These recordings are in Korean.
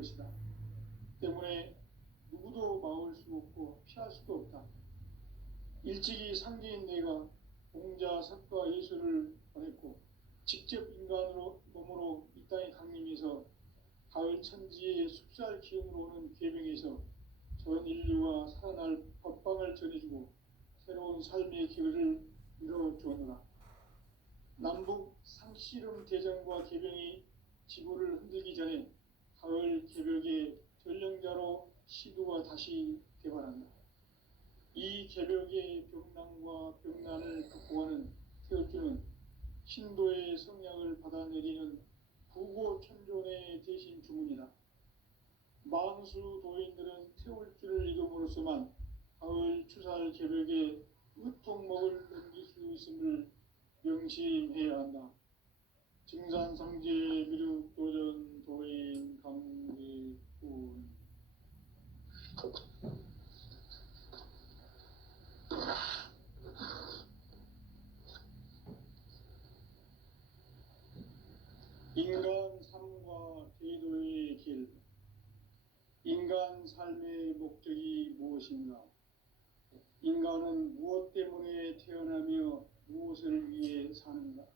것이다. 때문에 누구도 막을 수 없고 피할 수도 없다. 일찍이 상제인 내가 공자, 석과 예수를 보냈고 직접 인간으로 몸으로 이 땅에 강림해서 가을 천지의 숲살 기운으로 오는 계명에서 전 인류가 살아날 법방을 전해주고 새로운 삶의 기회를 이뤄주었노라. 남북 상씨름 대전과 계병이 지구를 흔들기 전에 가을 개벽의 전령자로 시도가 다시 개발한다. 이 개벽의 병난과 병난을 극복하는 태울주는 신도의 성약을 받아내리는 부고천존의 대신 주문이다. 망수 도인들은 태울주를 이름으로서만 가을 추살 개벽의 으통목을 넘길 수 있음을 명심해야 한다. 증산상제 미륵도전 도인 강대군. 인간 삶과 제도의 길. 인간 삶의 목적이 무엇인가? 인간은 무엇 때문에 태어나며 무엇을 위해 사는가?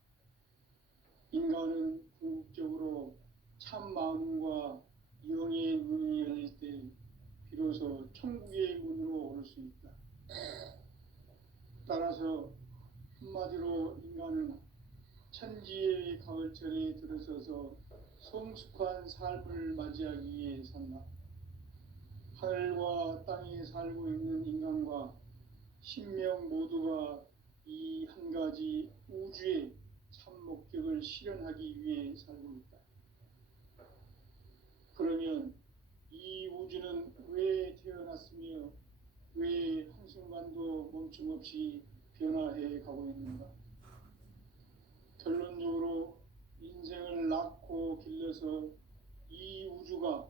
인간은 궁극적으로 참 마음과 영의 문이 열릴 때 비로소 천국의 문으로 오를 수 있다. 따라서 한마디로 인간은 천지의 가을철에 들어서서 성숙한 삶을 맞이하기 위해 산다. 하늘과 땅에 살고 있는 인간과 신명 모두가 이 한 가지 우주의 참 목적을 실현하기 위해 살고 있다. 그러면 이 우주는 왜 태어났으며 왜 한순간도 멈춤없이 변화해 가고 있는가? 결론적으로 인생을 낳고 길러서 이 우주가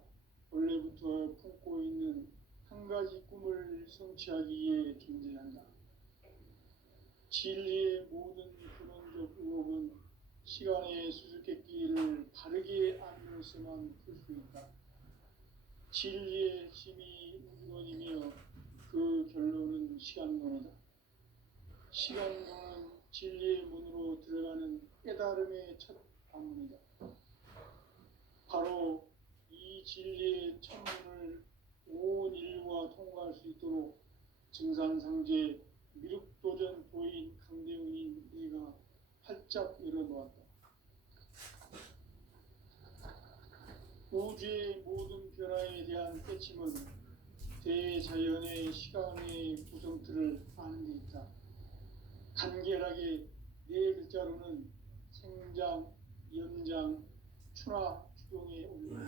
원래부터 품고 있는 한 가지 꿈을 성취하기 위해 존재한다. 진리의 모든 근원적 의혹은 시간의 수수께끼를 바르게 알면서만 풀 수 있다. 진리의 핵심이 우주론이며 그 결론은 시간론이다. 시간론은 진리의 문으로 들어가는 깨달음의 첫 방문이다. 바로 이 진리의 천문을 온 인류가 통과할 수 있도록 증산상제 미륵도전 도인 강대훈이 네가 활짝 열어놓았다. 우주의 모든 변화에 대한 깨침은 대자연의 시간의 구성틀을 아는 데 있다. 간결하게 네 글자로는 생장, 연장, 추나, 추동에 올린다.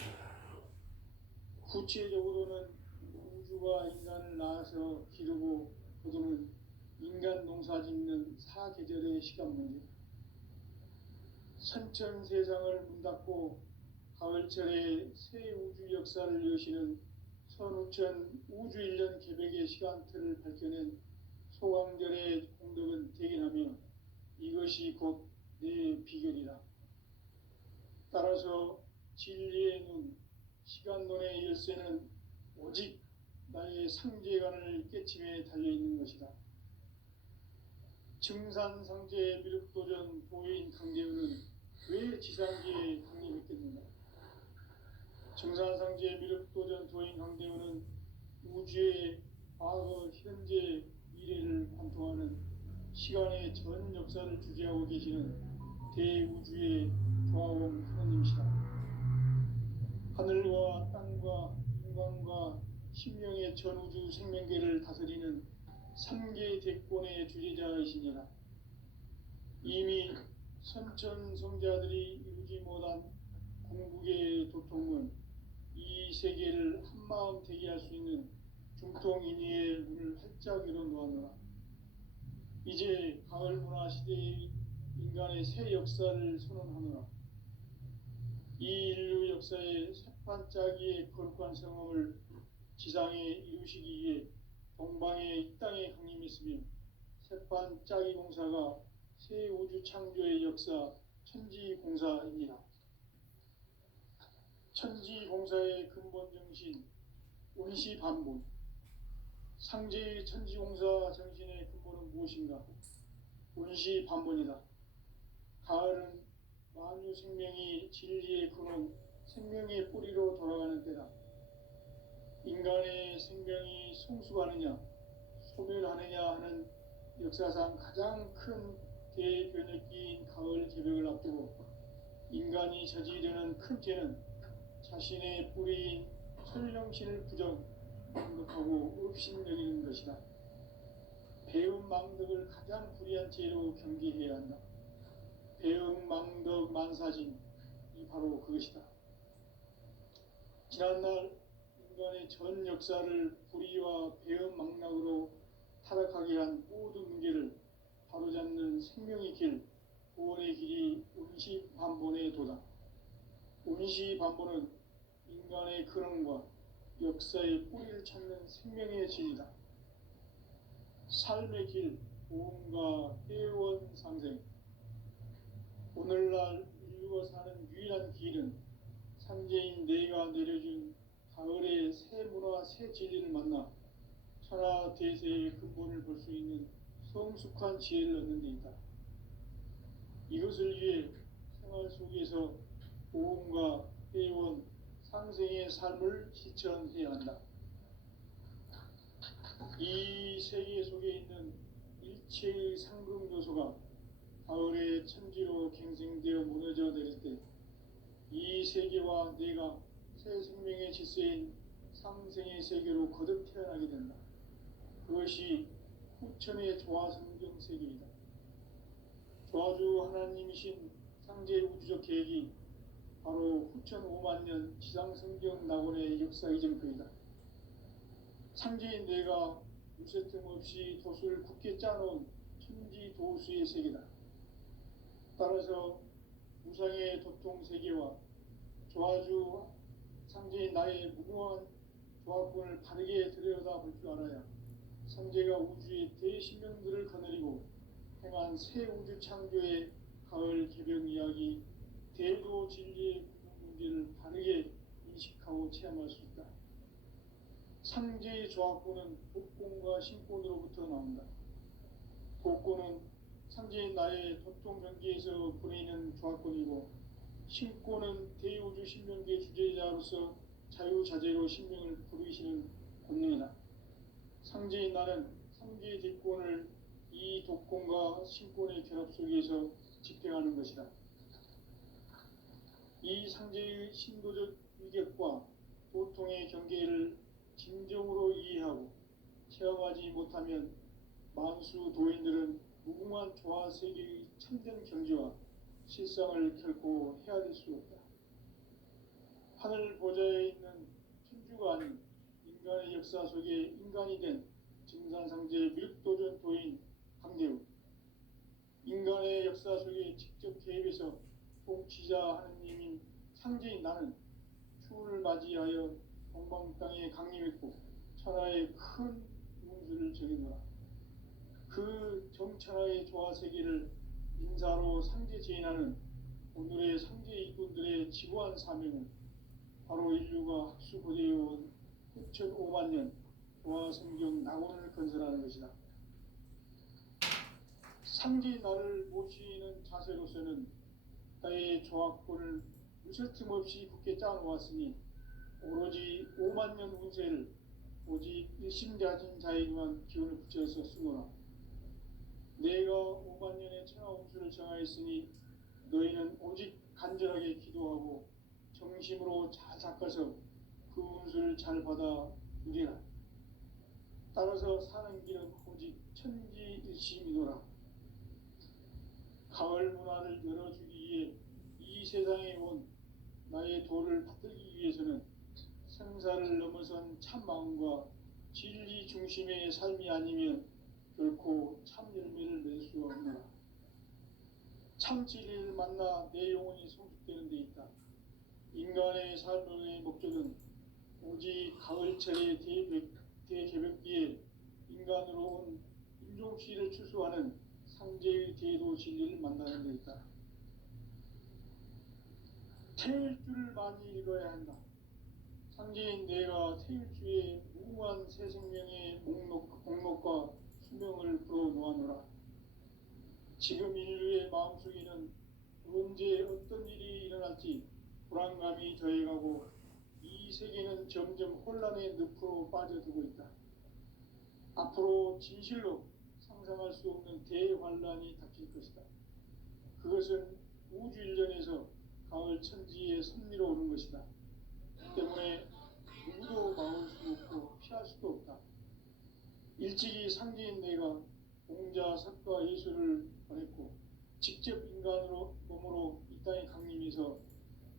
구체적으로는 우주가 인간을 낳아서 기르고 거두는 인간 농사 짓는 사계절의 시간 문제. 선천 세상을 문 닫고 가을철에 새 우주 역사를 여시는 선우천 우주 1년 개백의 시간틀을 밝혀낸 소강절의 공덕은 대견하며 이것이 곧 내 비결이다. 따라서 진리의 눈, 시간론의 열쇠는 오직 나의 상제관을 깨침에 달려있는 것이다. 증산상제 미륵도전 도인 강대훈은 왜 지상계에 강림했겠는가? 증산상제 미륵도전 도인 강대훈은 우주의 과거, 현재, 미래를 관통하는 시간의 전 역사를 주재하고 계시는 대우주의 조화원 하느님이시다. 하늘과 땅과 인간과 신명의 전우주 생명계를 다스리는 3계 대권의 주재자이시니라. 이미 선천성자들이 이루지 못한 궁극의 도통은 이 세계를 한마음 되게 할 수 있는 중통인의의 문을 활짝 열어놓았노라. 이제 가을 문화 시대의 인간의 새 역사를 선언하노라. 이 인류 역사의 새판짜기의 거룩한 성험을 지상에 이루시기 위해 동방의 이 땅에 강림했으며 새판짜기 공사가 새 우주 창조의 역사 천지공사입니다. 천지공사의 근본 정신, 운시반본. 상제의 천지공사 정신의 근본은 무엇인가? 운시반본이다. 가을은 만유 생명이 진리의 근원, 생명의 뿌리로 돌아가는 때다. 인간의 생명이 성숙하느냐, 소멸하느냐 하는 역사상 가장 큰 대변혁기인 가을 개벽을 앞두고 인간이 저지르는 큰 죄는 자신의 뿌리인 설령신을 부정하고 업신여기는 것이다. 배은망덕을 가장 불의한 죄로 경계해야 한다. 배은망덕 만사진이 바로 그것이다. 지난날 인간의 전 역사를 불의와 배은망락으로 타락하게 한 모든 문제를 바로잡는 생명의 길, 구원의 길이 운시반본의 도다. 운시반본은 인간의 근원과 역사의 뿌리를 찾는 생명의 진리다. 삶의 길, 보험과 회원상생. 오늘날 인류가 사는 유일한 길은 상제인 내가 내려준 가을의 새 문화, 새 진리를 만나 천하 대세의 근본을 볼 수 있는 성숙한 지혜를 얻는 데 있다. 이것을 위해 생활 속에서 보험과 회원, 상생의 삶을 실천해야 한다. 이 세계 속에 있는 일체의 상금 요소가 가을의 천지로 갱생되어 무너져 내릴 때 이 세계와 내가 새 생명의 질서인 상생의 세계로 거듭 태어나게 된다. 그것이 후천의 조화성경 세계이다. 조화주 하나님이신 상제 우주적 계획이 바로 후천 5만년 지상성경 낙원의 역사 이정표이다. 상제인 내가 무쇠 틈 없이 도수를 굳게 짜놓은 천지도수의 세계다. 따라서 무상의 도통 세계와 조화주 상제인 나의 무궁한 조화권을 바르게 들여다볼 줄 알아야 상제가 우주의 대신명들을 거느리고 행한 새 우주 창조의 가을 개벽 이야기, 대도 진리의 구분 문제를 바르게 인식하고 체험할 수 있다. 상제의 조화권은 복권과 신권으로부터 나온다. 복권은 상제인 나의 도통 경계에서 보내는 조화권이고, 신권은 대우주 신명계 주제자로서 자유자재로 신명을 부르시는 권능이다. 상제인 나는 상계의 대권을 이 독권과 신권의 결합 속에서 집행하는 것이다. 이 상제의 신도적 위격과 도통의 경계를 진정으로 이해하고 체험하지 못하면 만수 도인들은 무궁한 조화 세계의 참된 경지와 실상을 결코 헤아릴 수 없다. 하늘 보좌에 있는 천주가 아닌 인간의 역사 속에 인간이 된 증산상제 밀도전 도인 강대우, 인간의 역사 속에 직접 개입해서 통치자 하느님인 상제인 나는 추운을 맞이하여 동방 땅에 강림했고 천하의 큰 운수를 정해노라. 그 정천하의 조화 세계를 인사로 상제 제인하는 오늘의 상제 이꾼들의 지구한 사명은 바로 인류가 학수고대해온 후천 5만년 조화성경 낙원을 건설하는 것이다. 상제인 나를 모시는 자세로서는 나의 조화권을 무쇠 틈 없이 굳게 짜놓았으니 오로지 5만년 운세를 오직 일심가진 자에게만 기운을 붙여서 쓰노라. 내가 5만년의 천하 운수를 정하였으니 너희는 오직 간절하게 기도하고 정심으로 잘 닦아서 그 운수를 잘 받아 누리라. 따라서 사는 길은 오직 천지일심이노라. 가을 문화를 열어주기 위해 이 세상에 온 나의 도를 받들기 위해서는 생사를 넘어선 참마음과 진리 중심의 삶이 아니면 결코 참 열매를 낼 수 없노라. 참 진리를 만나 내 영혼이 성숙되는 데 있다. 인간의 삶의 목적은 오직 가을철의 대개벽기에 인간으로 온 인종시를 추수하는 상제의 대도 진리를 만나는 데 있다. 태일주를 많이 읽어야 한다. 상제인 내가 태일주의 무궁한 새 생명의 목록과 수명을 풀어놓아노라. 지금 인류의 마음속에는 언제 어떤 일이 일어날지 불안감이 더해가고 이 세계는 점점 혼란의 늪으로 빠져들고 있다. 앞으로 진실로 상상할 수 없는 대환란이 닥칠 것이다. 그것은 우주 일전에서 가을 천지의 섭리로 오는 것이다. 때문에 누구도 막을 수 없고 피할 수도 없다. 일찍이 상제인 내가 공자, 석가, 예수를 보냈고 직접 인간으로 몸으로 이 땅에 강림해서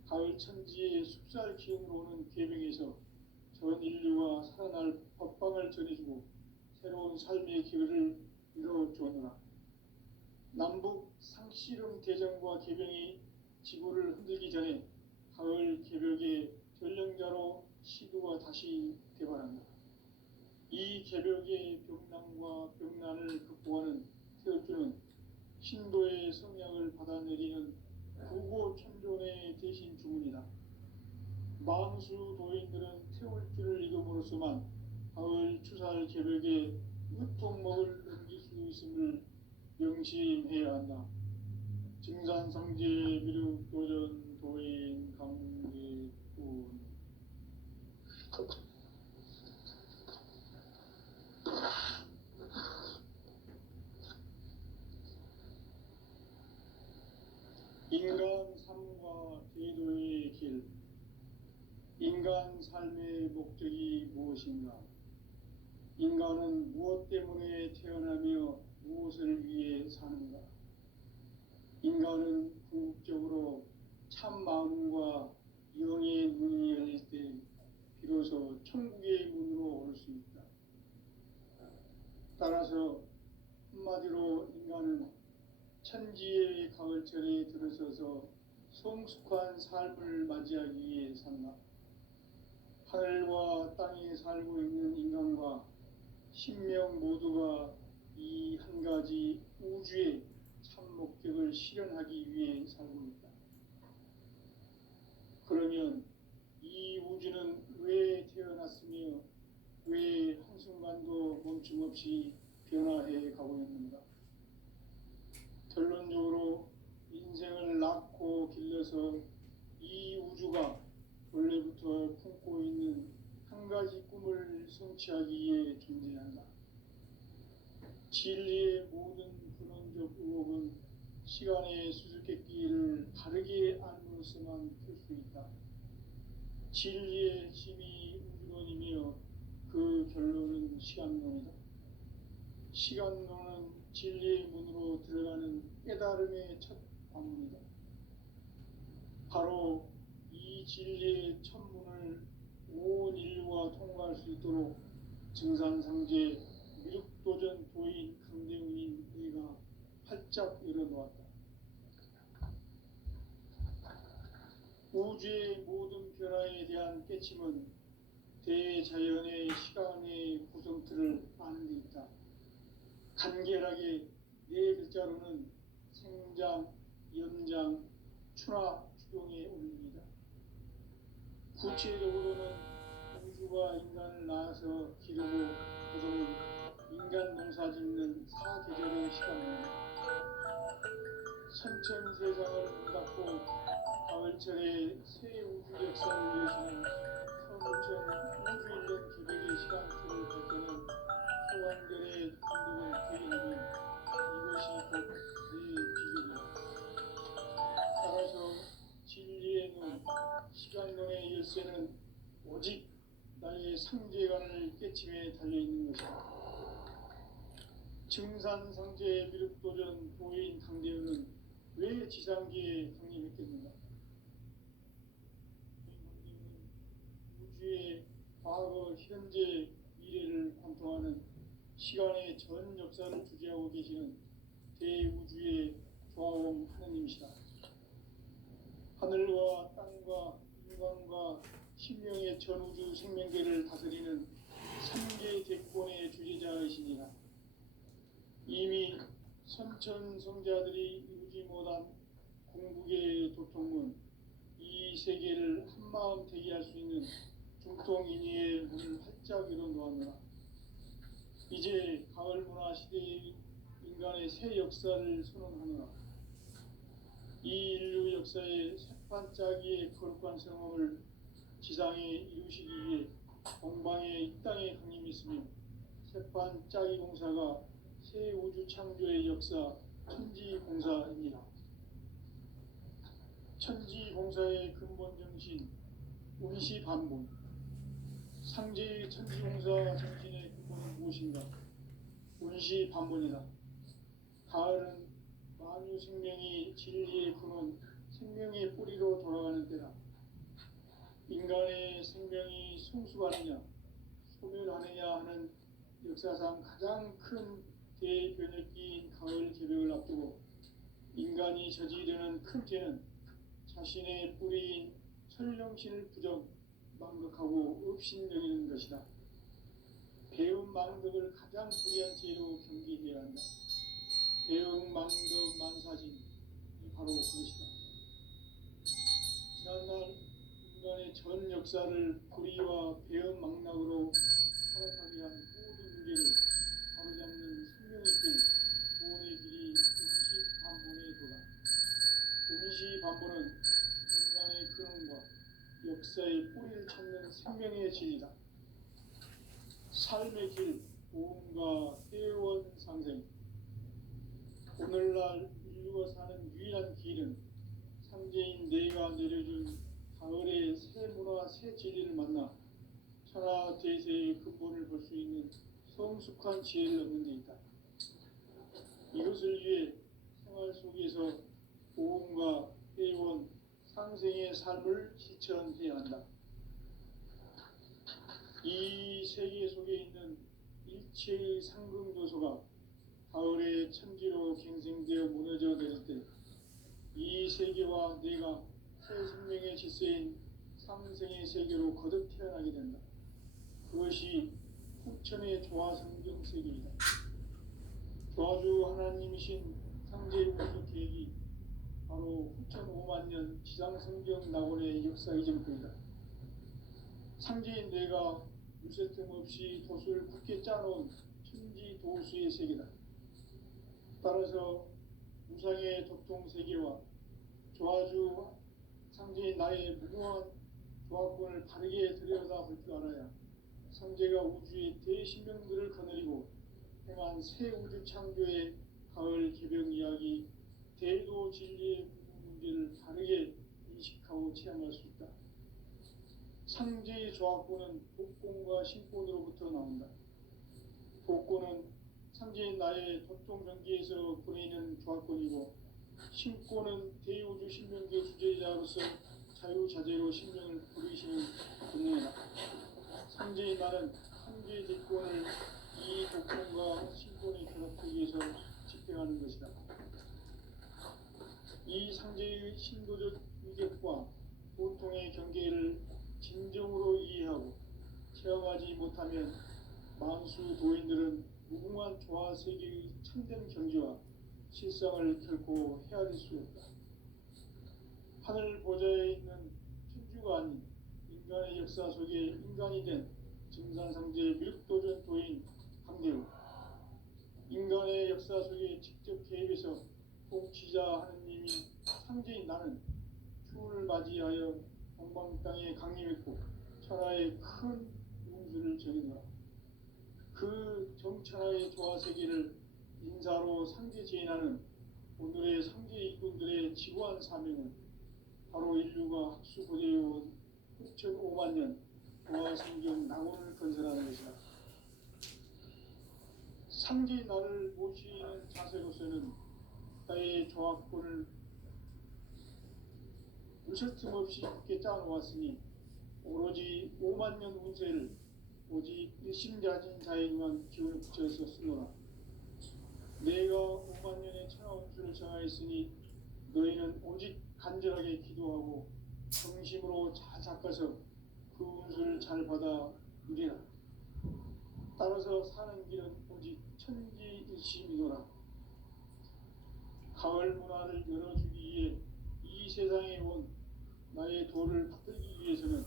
가을 천지의 숲살 기운으로 오는 계명에서 전 인류가 살아날 법방을 전해주고 새로운 삶의 기회를 이뤄주었노라. 남북 상씨름 대전과 계병이 지구를 흔들기 전에 가을 개벽의 전령자로 시도가 다시 되발한다. 이 개벽의 병난과 병난을 극복하는 태울주는 신도의 성약을 받아내리는 구고천존의 대신 주문이다. 만수 도인들은 태울주를 읽음으로써만 가을 추살 개벽의 으통목을 넘길 수 있음을 명심해야 한다. 증산상제 미륵도전 도인 강계군. 인간 삶과 제도의 길. 인간 삶의 목적이 무엇인가? 인간은 무엇 때문에 태어나며 무엇을 위해 사는가? 인간은 궁극적으로 참 마음과 영의 문이 열릴 때 비로소 천국의 문으로 올 수 있다. 따라서 한마디로 인간은 천지의 가을철에 들어서서 성숙한 삶을 맞이하기 위해 산다. 하늘과 땅에 살고 있는 인간과 신명 모두가 이 한 가지 우주의 참 목적을 실현하기 위해 살고 있다. 그러면 이 우주는 왜 태어났으며 왜 한순간도 멈춤없이 변화해 가고 있는가? 결론적으로 인생을 낳고 길러서 이 우주가 원래부터 품고 있는 한 가지 꿈을 성취하기 위해 존재한다. 진리의 모든 근원적 의혹은 시간의 수수께끼를 바르게 알므로서만 풀 수 있다. 진리의 핵심이 우주론이며 그 결론은 시간론이다. 시간론은 진리의 문으로 들어가는 깨달음의 첫 관문이다. 바로 이 진리의 첫 문을 온 인류가 통과할 수 있도록 증산상제 미륵도전 도인 강대웅인 내가 활짝 열어놓았다. 우주의 모든 변화에 대한 깨침은 대자연의 시간의 구성틀을 아는 데 있다. 간결하게 네 글자로는 생장, 연장, 추나 추동에 올립니다. 구체적으로는 우주가 인간을 낳아서 기르고 거두는 인간 농사 짓는 사계절의 시간입니다. 선천세상을 문닫고 가을철에 새 우주 역사를 여시는 서울천 우주일년 기백의 시간틀을 펼쳐낸 소환결의 감독을 부인하면 이것이 곧 내 비결이다. 따라서 진리의 눈, 시간론의 열쇠는 오직 나의 상제관을 깨침에 달려있는 것이다. 증산상제 미륵도전 도인 강대우는 왜 지상계에 강림했겠는가? 우주의 과거, 현재, 미래를 관통하는 시간의 전 역사를 주재하고 계시는 대우주의 조화원 하느님이시다. 하늘과 땅과 인간과 신명의 전우주 생명계를 다스리는 삼계 대권의 주제자이시니라. 이미 선천성자들이 이루지 못한 궁극의 도통문, 이 이 세계를 한마음 되게 할 수 있는 중통인의의 문을 활짝 열어 놓았노라. 이제 가을 문화 시대의 인간의 새 역사를 선언하노라. 이 인류 역사의 새판짜기의 거룩한 성험을 지상에 이루시기 위해 동방에 이 땅에 강림했으며 새판짜기 공사가 새 우주 창조의 역사 천지공사입니다. 천지공사의 근본 정신 운시반본. 상제의 천지공사 정신의 근본은 무엇인가? 운시반본이다. 가을은 만유 생명이 진리의 근원, 생명의 뿌리로 돌아가는 때다. 인간의 생명이 성숙하느냐, 소멸하느냐 하는 역사상 가장 큰 대변혁기인 가을 개벽을 앞두고 인간이 저지르는 큰 죄는 자신의 뿌리인 설령신을 부정, 망극하고 업신여기는 것이다. 배움 망덕을 가장 불의한 죄로 경계해야 한다. 배움 망덕 만사진이 바로 그것이다. 지난날 인간의 전 역사를 불의와 배움 망락으로 타락하게 한 모든 문제를 바로잡는 생명의 길, 구원의 길이 운시반본의 도다. 운시반본은 인간의 근원과 역사의 뿌리를 찾는 생명의 진리다. 삶의 길, 보험과 회원 상생. 오늘날 인류가 사는 유일한 길은 상제인 내가 내려준 가을의 새 문화, 새 진리를 만나 천하 대세의 근본을 볼 수 있는 성숙한 지혜를 얻는 데 있다. 이것을 위해 생활 속에서 보험과 회원, 상생의 삶을 실천해야 한다. 이 세계 속에 있는 일체의 상금 요소가 가을의 천지로 갱생되어 무너져 내릴 때 이 세계와 내가 새 생명의 질서인 상생의 세계로 거듭 태어나게 된다. 그것이 후천의 조화성경 세계이다. 조화주 하나님이신 상제 우주 계획이 바로 후천 5만 년 지상성경 낙원의 역사 이전부이다. 상제인 내가 유세 틈 없이 도수를 굳게 짜놓은 천지 도수의 세계다. 따라서 무상의 도통 세계와 조화주 상제인 나의 무궁한 조화권을 바르게 들여다볼 줄 알아야 상제가 우주의 대신명들을 거느리고 행한 새 우주 창조의 가을 개벽 이야기, 대도 진리의 문제를 바르게 인식하고 체험할 수 있다. 상제의 조화권은 복권과 신권으로부터 나온다. 복권은 상제인 나의 도통 경기에서 보내는 조화권이고, 신권은 대우주 신명계 주제자로서 자유자재로 신명을 부르시는 본능이다. 상제인 나는 상제의 대권을 이 복권과 신권의 결합하기 위해서 집행하는 것이다. 이 상제의 신도적 위격과 보통의 경계를 진정으로 이해하고 체험하지 못하면 만수 도인들은 무궁한 조화 세계의 참된 경지와 실상을 결코 헤아릴 수 없다. 하늘 보좌에 있는 천주가 아닌 인간의 역사 속에 인간이 된 증산상제 밀도전 도인 강대우, 인간의 역사 속에 직접 개입해서 통치자 하느님이 상제인 나는 추운을 맞이하여 동방 땅에 강림했고 천하의 큰 운수를 정해놓아 그 정천하의 조화 세계를 인사로 상제 제인하는 오늘의 상제 이군들의 지구한 사명은 바로 인류가 학수고대해온 후천 5만 년 조화 성경 낙원을 건설하는 것이다. 상제 나를 모시는 자세로서는 나의 조화권을 무설틈 없이 굳게 짜놓았으니 오로지 5만 년 운세를 오직 일심자진 자에게만 기운을 붙여서 쓰노라. 내가 5만 년의 천하 운수를 정하였으니 너희는 오직 간절하게 기도하고 정심으로 잘 닦아서 그 운수를 잘 받아 누리라. 따라서 사는 길은 오직 천지일심이노라. 가을 문화를 열어주기 위해 이 세상에 온 나의 도를 받들기 위해서는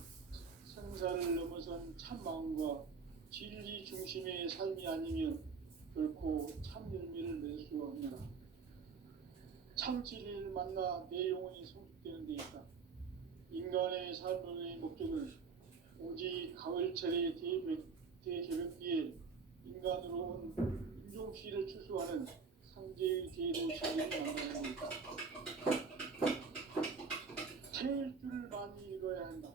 생사를 넘어선 참 마음과 진리 중심의 삶이 아니면 결코 참 열매를 맺을 수 없느라. 참 진리를 만나 내 영혼이 성숙되는 데 있다. 인간의 삶의 목적은 오직 가을철의 대개벽기에 인간으로 온 인종시를 추수하는 상제의 제도 진리를 만나는 데 있다. 태일 줄을 많이 읽어야 한다.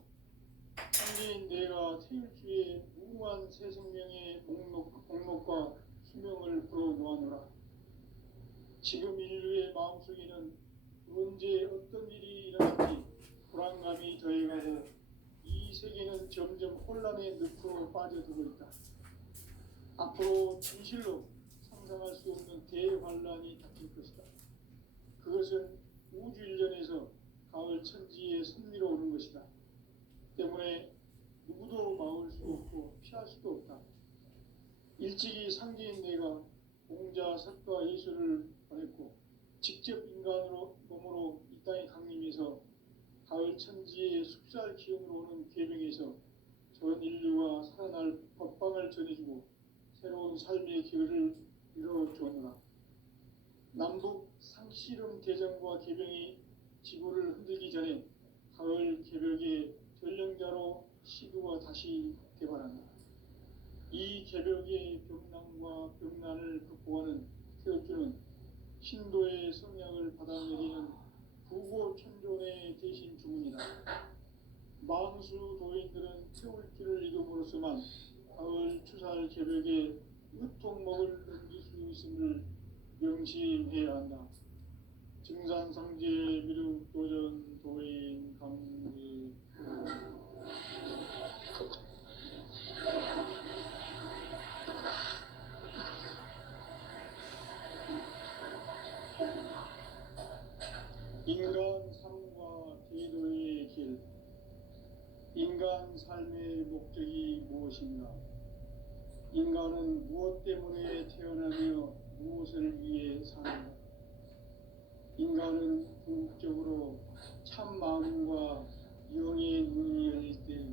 상제인 내가 태일주의 무궁한 새 생명의 목록과 수명을 불어놓아노라. 지금 인류의 마음속에는 언제 어떤 일이 일어날지 불안감이 더해가고 이 세계는 점점 혼란의 늪으로 빠져들고 있다. 앞으로 진실로 상상할 수 없는 대환란이 닥칠 것이다. 그것은 우주 일련에서 가을 천지의 섭리로 오는 것이다. 때문에 누구도 막을 수 없고 피할 수도 없다. 일찍이 상제인 내가 공자, 석가, 예수를 보냈고 직접 인간으로 몸으로 이 땅에 강림해서 가을 천지의 숲살 기운으로 오는 계명에서 전 인류가 살아날 법방을 전해주고 새로운 삶의 길을 이뤄주었노라. 남북 상씨름 대전과 계병이 지구를 흔들기 전에 가을 개벽의 전령자로 시구가 다시 개발한다. 이 개벽의 병난과 병난을 극복하는 태어주는 신도의 성약을 받아내리는 부고천존의 대신 주문이다. 망수 도인들은 태울주를 이름으로서만 가을 추살 개벽에 으통먹을 넘길 수 있음을 명심해야 한다. 증산상제 미륵도전 도인 강리 인간 삶과 제도의 길. 인간 삶의 목적이 무엇인가? 인간은 무엇 때문에 태어나며 무엇을 위해 사는가? 인간은 궁극적으로 참 마음과 영의 눈이 열릴 때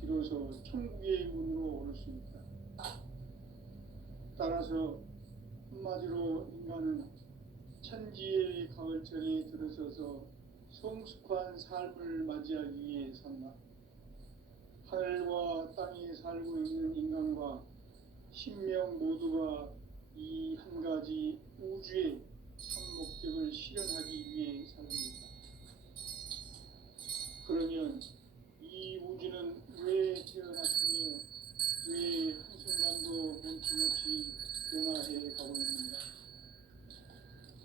비로소 천국의 문으로 오를 수 있다. 따라서 한마디로 인간은 천지의 가을철에 들어서서 성숙한 삶을 맞이하기 위해 산다. 하늘과 땅에 살고 있는 인간과 신명 모두가 이 한 가지 우주의 참 목적을 실현하기 위해 살고 있다. 그러면 이 우주는 왜 태어났으며 왜 한순간도 멈춤없이 변화해 가고 있는가?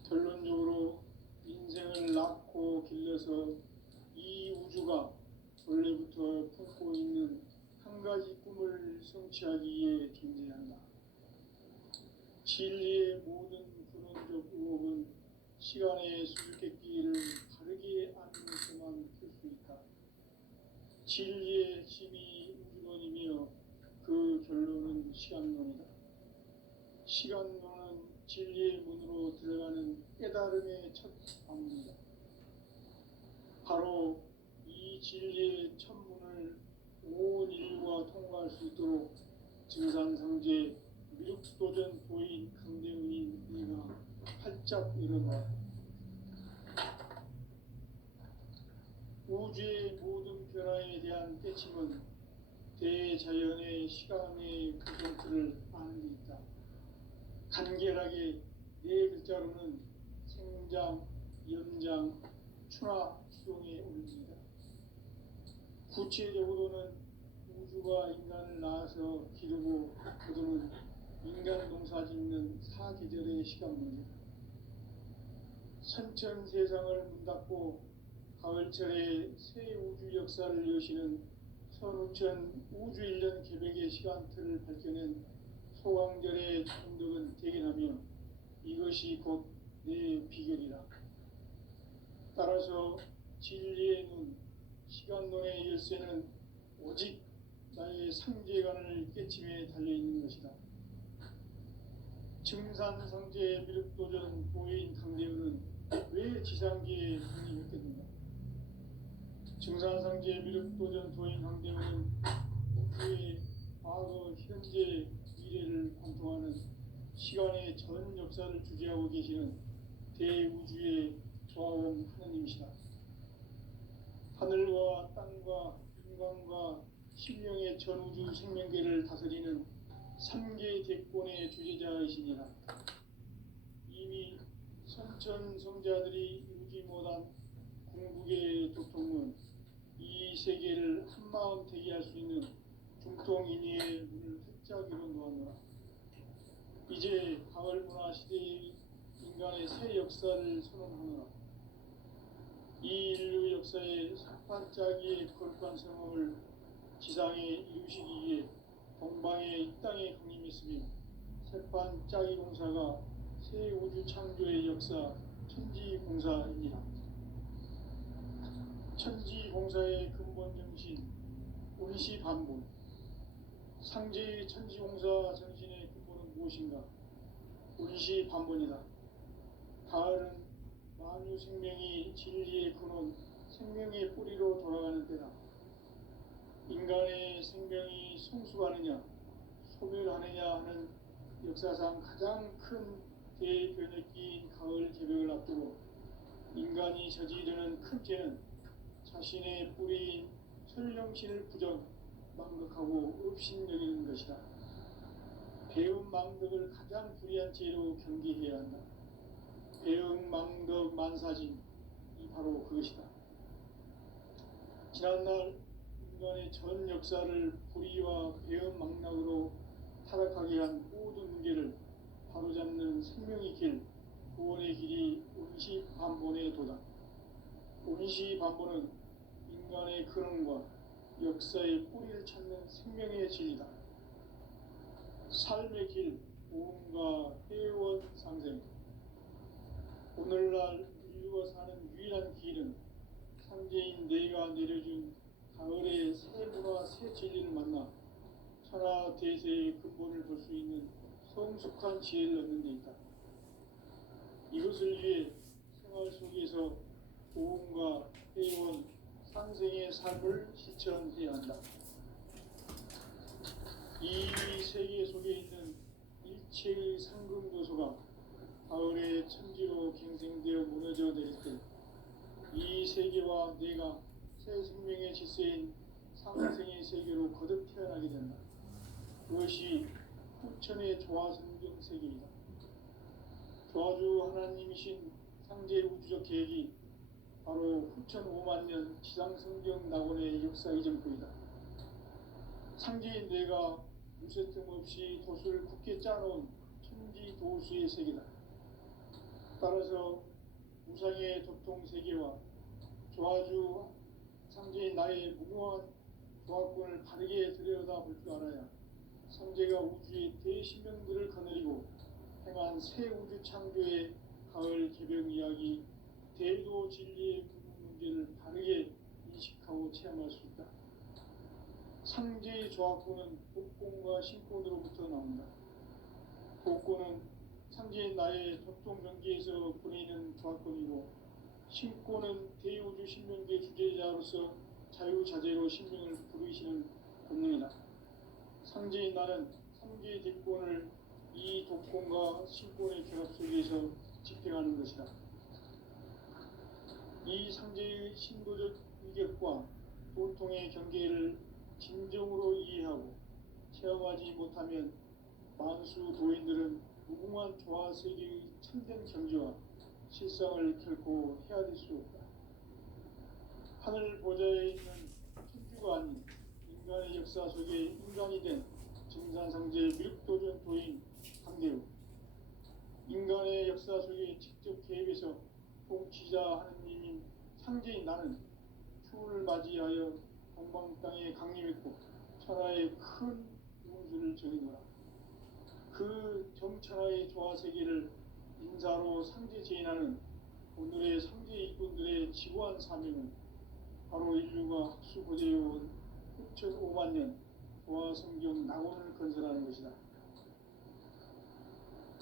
결론적으로 인생을 낳고 길러서 이 우주가 원래부터 품고 있는 한 가지 꿈을 성취하기 위해 존재한다. 진리의 모든 근원적 의혹은 시간의 수수께끼를 바르게 안면서만 풀 수 있다. 진리의 핵심이 우주론이며 그 결론은 시간론이다. 시간론은 진리의 문으로 들어가는 깨달음의 첫 방문이다. 바로 이 진리의 첫 문을 온 인류가 통과할 수 있도록 증산상제 미륵도전 도인 강대훈인 네가 활짝 일어나 우주의 모든 변화에 대한 깨침은 대자연의 시간의 구성틀을 아는 데 있다. 간결하게 네 글자로는 생장, 연장, 추나 추동에 올립니다. 구체적으로는 우주가 인간을 낳아서 기르고 거두는 인간 농사 짓는 사계절의 시간입니다. 선천 세상을 문 닫고 가을철에 새 우주 역사를 여시는 선우천 우주 1년 개벽의 시간틀을 밝혀낸 소강절의 총덕은 대견하며 이것이 곧 내 비결이라. 따라서 진리의 눈, 시간론의 열쇠는 오직 나의 상제관을 깨침에 달려있는 것이다. 증산상제 미륵도전 도인 강대훈은 왜 지상계에 군림했겠는가? 증산상제 미륵도전 도인 강대우는 우주의 과거, 현재, 미래를 관통하는 시간의 전 역사를 주재하고 계시는 대우주의 조화원 하느님이시다. 하늘과 땅과 인간과 신령의 전우주 생명계를 다스리는 삼계 대권의 주재자이시니라. 이미 선천성자들이 이루지 못한 궁극의 도통은 이 세계를 한마음 되게 할 수 있는 중통인의의 문을 활짝 열어 놓았노라. 이제 가을 문화 시대의 인간의 새 역사를 선언하노라. 이 인류 역사의 산반짜기의 거룩한 성험을 지상에 이루시기 위해 동방의 이 땅에 강림했으며 새반짜기 공사가 새 우주 창조의 역사 천지공사입니다. 천지공사의 근본 정신 운시반본. 상제의 천지공사 정신의 근본은 무엇인가? 운시반본이다. 가을은 만유 생명이 진리의 근원, 생명의 뿌리로 돌아가는 때다. 인간의 생명이 성숙하느냐, 소멸하느냐 하는 역사상 가장 큰 대변혁기인 가을 개벽을 앞두고 인간이 저지르는 큰 죄는 자신의 뿌리인 설령신을 부정, 망극하고 업신여기는 것이다. 배음 망덕을 가장 불의한 죄로 경계해야 한다. 배음 망덕 만사진이 바로 그것이다. 지난날 인간의 전 역사를 불의와 배음 망락으로 타락하게 한 모든 문제를 바로잡는 생명의 길, 구원의 길이 운시반본의 도다. 운시반본은 인간의 근원과 역사의 뿌리를 찾는 생명의 진리다. 삶의 길, 보험과 회원 상생. 오늘날 인류가 사는 유일한 길은 상제인 내가 내려준 가을의 새 문화, 새 진리를 만나 천하 대세의 근본을 볼 수 있는 성숙한 지혜를 얻는 데 있다. 이것을 위해 생활 속에서 보험과 회원, 상생의 삶을 실천해야 한다. 이 세계 속에 있는 일체의 상금 요소가 가을의 천지로 갱생되어 무너져 내릴 때 이 세계와 내가 새 생명의 질서인 상생의 세계로 거듭 태어나게 된다. 그것이 후천의 조화성경 세계이다. 조화주 하나님이신 상제 우주적 계획이 바로 후천 5만 년 지상성경 낙원의 역사 이전부이다. 상제인 내가 무쇠틈 없이 도수를 굳게 짜놓은 천지 도수의 세계다. 따라서 무상의 도통 세계와 조화주 상제인 나의 무궁한 조화권을 바르게 들여다볼 줄 알아야 상제가 우주의 대신명들을 거느리고 행한 새 우주 창조의 가을 개벽 이야기, 대도 진리의 근본 문제를 바르게 인식하고 체험할 수 있다. 상제의 조화권은 복권과 신권으로부터 나온다. 복권은 상제인 나의 도통 경계에서 보내는 조화권이고, 신권은 대우주 신명계 주제자로서 자유자재로 신명을 부르시는 권능이다. 상제인 나는 상제의 대권을 이 독권과 신권의 결합 속에서 집행하는 것이다. 이 상제의 신도적 위격과 도통의 경계를 진정으로 이해하고 체험하지 못하면 만수 도인들은 무궁한 조화 세계의 참된 경지와 실상을 결코 헤아릴 수 없다. 하늘 보좌에 있는 천주가 아닌 인간의 역사 속에 인간이 된 증산상제 미륵도전 도인 강대우. 인간의 역사 속에 직접 개입해서 통치자 하느님인 상제인 나는 추운을 맞이하여 동방 땅에 강림했고 천하의 큰 운수를 정해노라. 그 정천하의 조화세계를 인사로 상제 제인하는 오늘의 상제 일꾼들의 지고한 사명은 바로 인류가 학수고대해온 후천 5만 년 조화성경 낙원을 건설하는 것이다.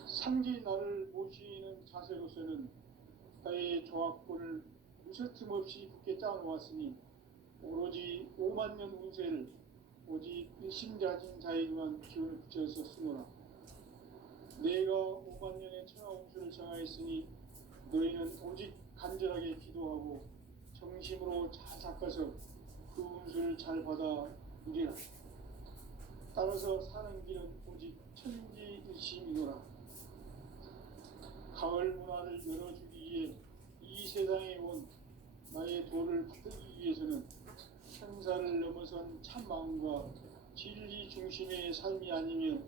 상제인 나를 모시는 자세로서는 나의 조화권을 무쇠틈 없이 굳게 짜놓았으니 오로지 5만 년 운세를 오직 일심자진 자에게만 기운을 붙여서 쓰노라. 내가 5만 년의 천하 운수를 정하였으니 너희는 오직 간절하게 기도하고 정심으로 잘 닦아서 그 운수를 잘 받아 누리라. 따라서 사는 길은 오직 천지일심이노라. 가을 문화를 열어주기 위해 이 세상에 온 나의 도를 받들기 위해서는 생사를 넘어선 참 마음과 진리 중심의 삶이 아니면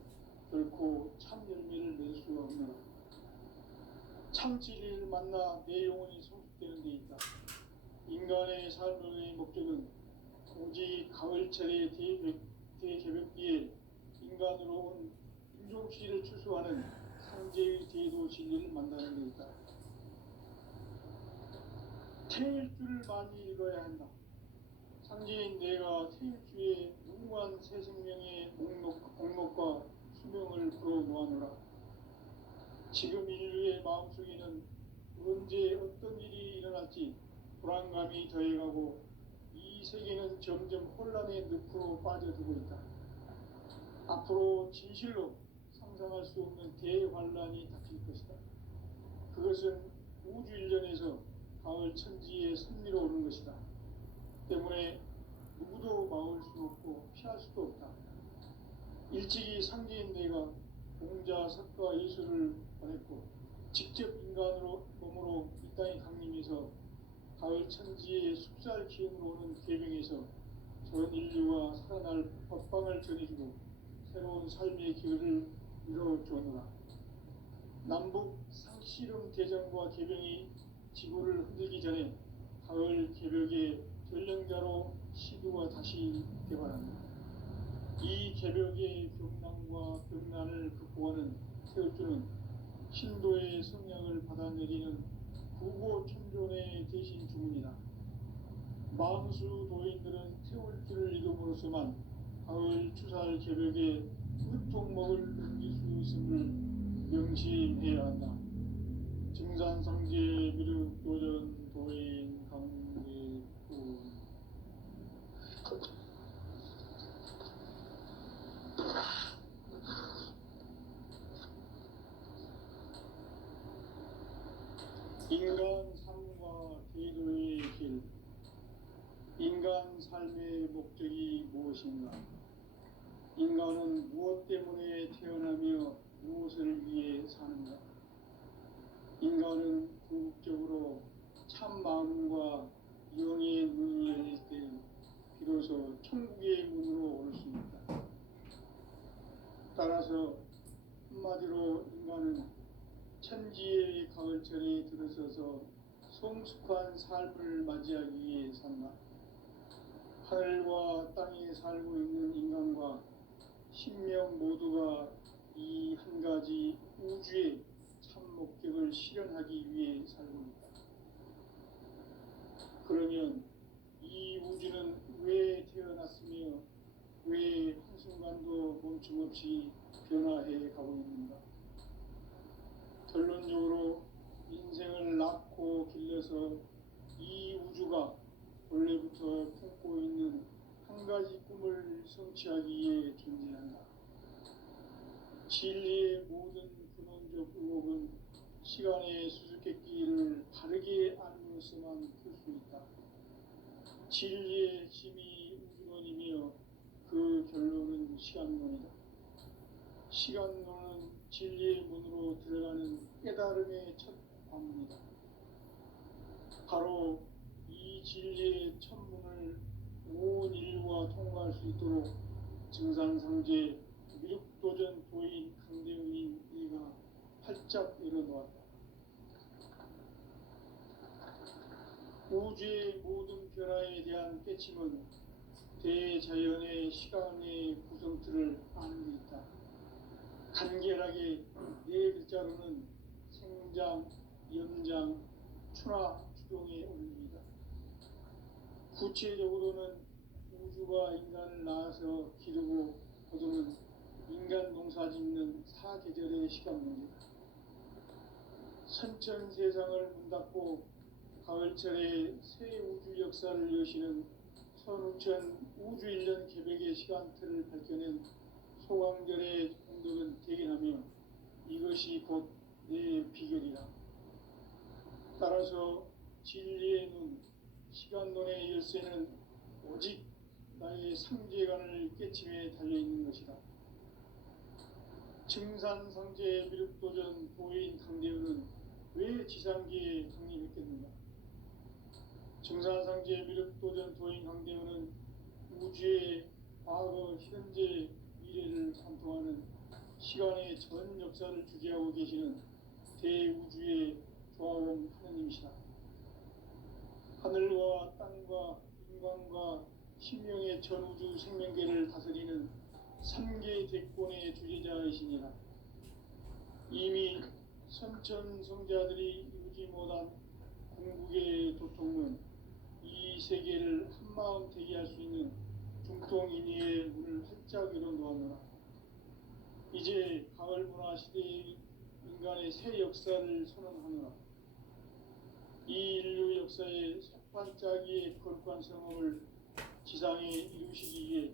결코 참 열매를 맺을 수가 없노라. 참 진리를 만나 내 영혼이 성숙되는 데 있다. 인간의 삶의 목적은 오직 가을철의 대개벽기에 인간으로 온 인종시를 추수하는 상제의 대도 진리를 만나는 데 있다. 태일주를 많이 읽어야 한다. 상제인 내가 태일주에 무궁한 새 생명의 목록과 수명을 불어놓아노라. 지금 인류의 마음속에는 언제 어떤 일이 일어날지 불안감이 더해가고 이 세계는 점점 혼란의 늪으로 빠져들고 있다. 앞으로 진실로 상상할 수 없는 대환란이 닥칠 것이다. 그것은 우주 일련에서 가을 천지에 선미로 오는 것이다. 때문에 누구도 막을 수 없고 피할 수도 없다. 일찍이 상제인 내가 공자, 석가, 예수를 보냈고 직접 인간으로 몸으로 이 땅에 강림해서 가을 천지의 숲살 기운으로 오는 계명에서 전 인류가 살아날 법방을 전해주고 새로운 삶의 길을 이뤄주었노라. 남북 상씨름 대전과 계병이 지구를 흔들기 전에 가을 개벽의 전령자로 시두가 다시 개발한다. 이 개벽의 격난과 병난을 극복하는 태울주는 신도의 성령을 받아내리는 구고천존의 대신 주문이다. 만수 도인들은 태울주를 읽음으로써만 가을 추살 개벽의 으통목을 넘길 수 있음을 명심해야 한다. 증산상제 미륵도전 도인 강대군. 인간 삶과 대도의 길. 인간 삶의 목적이 무엇인가? 인간은 무엇 때문에 태어나며 무엇을 위해 사는가? 인간은 궁극적으로 참 마음과 영의 문이 열릴 때 비로소 천국의 문으로 올 수 있다. 따라서 한마디로 인간은 천지의 가을철에 들어서서 성숙한 삶을 맞이하기 위해 산다. 하늘과 땅에 살고 있는 인간과 신명 모두가 이 한 가지 우주의 참 목적을 실현하기 위해 살고 있다. 그러면 이 우주는 왜 태어났으며 왜 한순간도 멈춤없이 변화해 가고 있는가? 결론적으로 인생을 낳고 길러서 이 우주가 원래부터 품고 있는 한 가지 꿈을 성취하기 위해 존재한다. 진리의 모든 근원적 의혹은 시간의 수수께끼를 바르게 알면서만 풀 수 있다. 진리의 핵심이 우주론이며 그 결론은 시간론이다. 시간론은 진리의 문으로 들어가는 깨달음의 첫 관문이다. 바로 이 진리의 첫 문을 온 인류가 통과할 수 있도록 증산상제 미륵도전 도인 강대훈이 이가 활짝 열어놓았다. 우주의 모든 변화에 대한 깨침은 대자연의 시간의 구성틀을 아는 데 있다. 간결하게 네 글자로는 생장, 연장, 추나 추동의 원리이다. 구체적으로는 우주가 인간을 낳아서 기르고 거두는 인간 농사 짓는 사계절의 시간 문제다. 선천 세상을 문 닫고 가을철에 새 우주 역사를 여시는 선우천 우주일년 개백의 시간틀을 밝혀낸 소광절의 공덕은 대견하며 이것이 곧 내 비결이라. 따라서 진리의 눈, 시간론의 열쇠는 오직 나의 상제관을 깨침에 달려있는 것이다. 증산상제 미륵도전 도인 강대우는 왜 지상기에 강림했겠는가? 증산상제 미륵도전 도인 강대우는 우주의 과거, 현재, 미래를 관통하는 시간의 전 역사를 주재하고 계시는 대우주의 조화원 하느님이시다. 하늘과 땅과 인간과 신명의 전우주 생명계를 다스리는 3개 대권의 주제자이시니라. 이미 선천성자들이 이루지 못한 궁극의 도통은 이 세계를 한마음 되게 할 수 있는 중통인의의 문을 활짝 열어놓았노라. 이제 가을 문화 시대의 인간의 새 역사를 선언하노라. 이 인류 역사의 색반짝이의 거룩한 성험을 지상에 이루시기 위해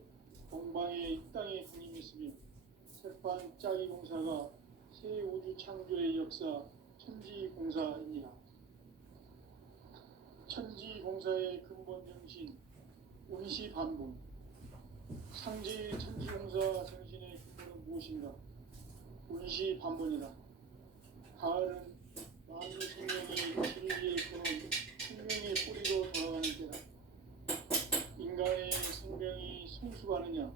동방의 이 땅에 강림했으며 색반짝이 공사가 새 우주 창조의 역사 천지공사입니다. 천지공사의 근본 정신 운시반본. 상제의 천지공사 정신의 근본은 무엇인가? 운시반본이다. 가을은 만유 생명이 진리의 근원, 생명의 뿌리로 돌아가는 때다. 인간의 생명이 성숙하느냐,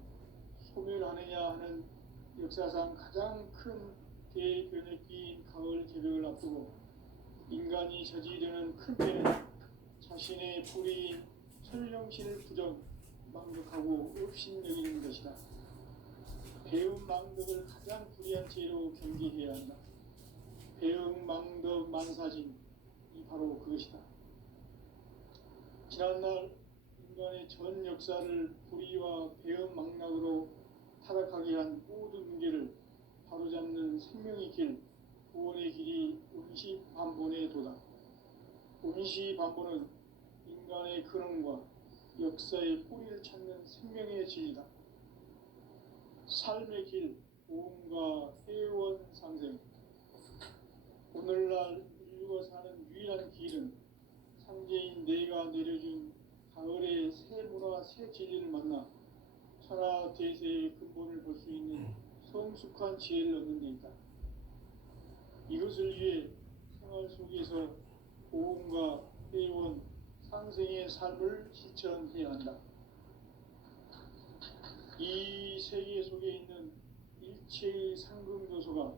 소멸하느냐 하는 역사상 가장 큰 대변혁기인 가을 개벽을 앞두고 인간이 저지르는 큰 죄는 자신의 뿌리인 설령신을 부정, 망덕하고 업신여기는 것이다. 배움 망덕을 가장 불의한 죄로 경계해야 한다. 배움 망덕 만사진이 바로 그것이다. 지난날 인간의 전 역사를 불의와 배움 망락으로 타락하게 한 모든 문제를 바로잡는 생명의 길, 구원의 길이 운시반본의 도다. 운시반본은 인간의 근원과 역사의 뿌리를 찾는 생명의 진리다. 삶의 길, 보험과 회원 상생. 오늘날 인류가 사는 유일한 길은 상제인 내가 내려준 가을의 새 문화, 새 진리를 만나 천하 대세의 근본을 볼 수 있는 성숙한 지혜를 얻는 데 있다. 이것을 위해 생활 속에서 보험과 회원, 상생의 삶을 실천해야 한다. 이 세계 속에 있는 일체의 상금 요소가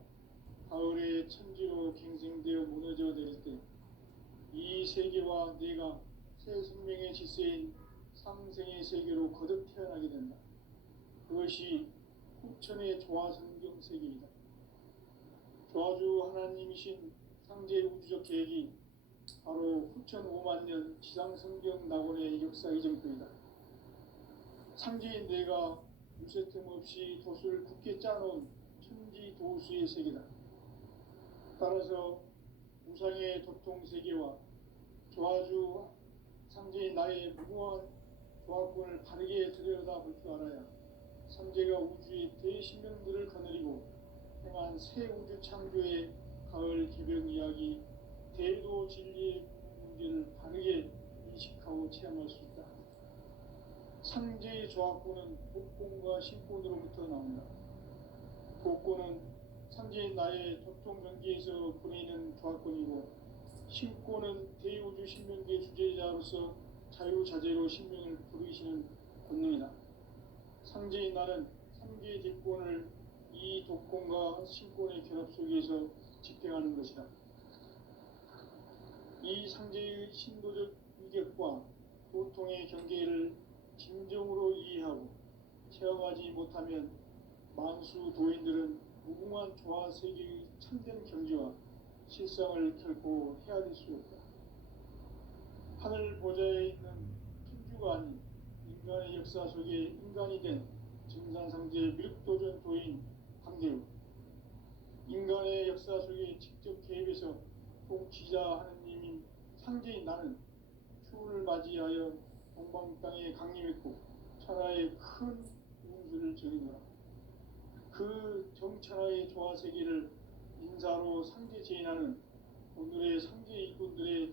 가을의 천지로 갱생되어 무너져 내릴 때 이 세계와 내가 새 생명의 질서인 상생의 세계로 거듭 태어나게 된다. 그것이 후천의 조화성경 세계이다. 조화주 하나님이신 상제 우주적 계획이 바로 후천 5만 년 지상성경 낙원의 역사 이정표이다. 상제인 내가 유세틈 없이 도수를 굳게 짜놓은 천지 도수의 세계다. 따라서 우상의 도통 세계와 조화주 상제인 나의 무궁한 조화권을 바르게 들여다볼 줄 알아야 상제가 우주의 대신명들을 거느리고 행한 새 우주 창조의 가을 개벽 이야기, 대도 진리의 문제를 바르게 인식하고 체험할 수 있다. 상제의 조화권은 복권과 신권으로부터 나온다. 복권은 상제인 나의 도통 경계에서 보내는 조화권이고, 신권은 대우주 신명계 주제자로서 자유자재로 신명을 부르시는 권능이다. 상제인 나는 3개의 대권을 이 도권과 신권의 결합 속에서 집행하는 것이다. 이 상제의 신도적 위격과 도통의 경계를 진정으로 이해하고 체험하지 못하면 만수 도인들은 무궁한 조화 세계의 참된 경지와 실상을 결코 헤아릴 수 없다. 하늘 보좌에 있는 천주가 아닌 인간의 역사 속에 인간이 된 증산상제 미륵도전 도인 강대우. 인간의 역사 속에 직접 개입해서 통치자 하느님인 상제인 나는 추운을 맞이하여 동방 땅에 강림했고 천하의 큰 운수를 정해노라. 그 정천하의 조화세계를 인사로 상계 제인하는 오늘의 상계 이꾼들의